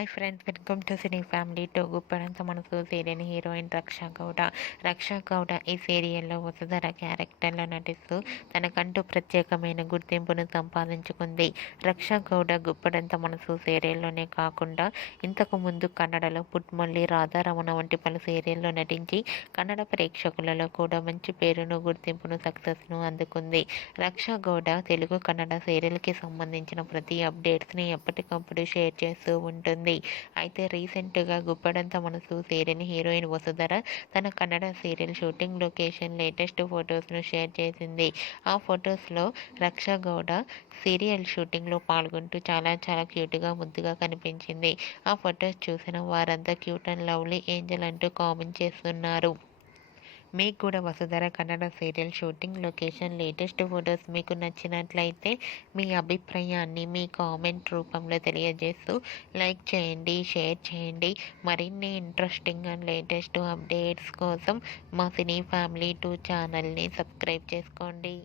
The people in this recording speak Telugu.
Hi friends welcome to cine family to Guppedantha Manasu serial heroine Raksha Gowda Raksha Gowda ఈ సీరియల్లో వసుధర క్యారెక్టర్లో నటిస్తూ తనకంటూ ప్రత్యేకమైన గుర్తింపును సంపాదించుకుంది. రక్షా గౌడ గుప్పడంత మనసు సీరియల్లోనే కాకుండా ఇంతకు ముందు కన్నడలో పుట్మల్లి రాధారమణ వంటి పలు సీరియల్లో నటించి కన్నడ ప్రేక్షకులలో కూడా మంచి పేరును గుర్తింపును సక్సెస్ను అందుకుంది. రక్షా గౌడ తెలుగు కన్నడ సీరియల్కి సంబంధించిన ప్రతి అప్డేట్స్ని ఎప్పటికప్పుడు షేర్ చేస్తూ ఉంటుంది. ఉంటుంది అయితే రీసెంట్గా గుప్పడంత మనసు సీరియల్ హీరోయిన్ వసుధర తన Kannada serial shooting location latest ఫొటోస్ను share చేసింది. ఆ ఫొటోస్లో రక్ష గౌడ సీరియల్ షూటింగ్లో పాల్గొంటూ చాలా చాలా క్యూట్గా ముద్దుగా కనిపించింది. ఆ ఫొటోస్ చూసిన వారంతా క్యూట్ అండ్ లవ్లీ ఏంజల్ అంటూ కామెంట్ చేస్తున్నారు. మీకు కూడా Vasudhara Kannada serial shooting location latest photos మీకు నచ్చినట్లయితే మీ అభిప్రాయాన్ని మీ కామెంట్ రూపంలో తెలియజేస్తూ లైక్ చేయండి షేర్ చేయండి. మరిన్ని ఇంట్రెస్టింగ్ అండ్ లేటెస్ట్ అప్డేట్స్ కోసం మా సినీ ఫ్యామిలీ టూ ఛానల్ని సబ్స్క్రైబ్ చేసుకోండి.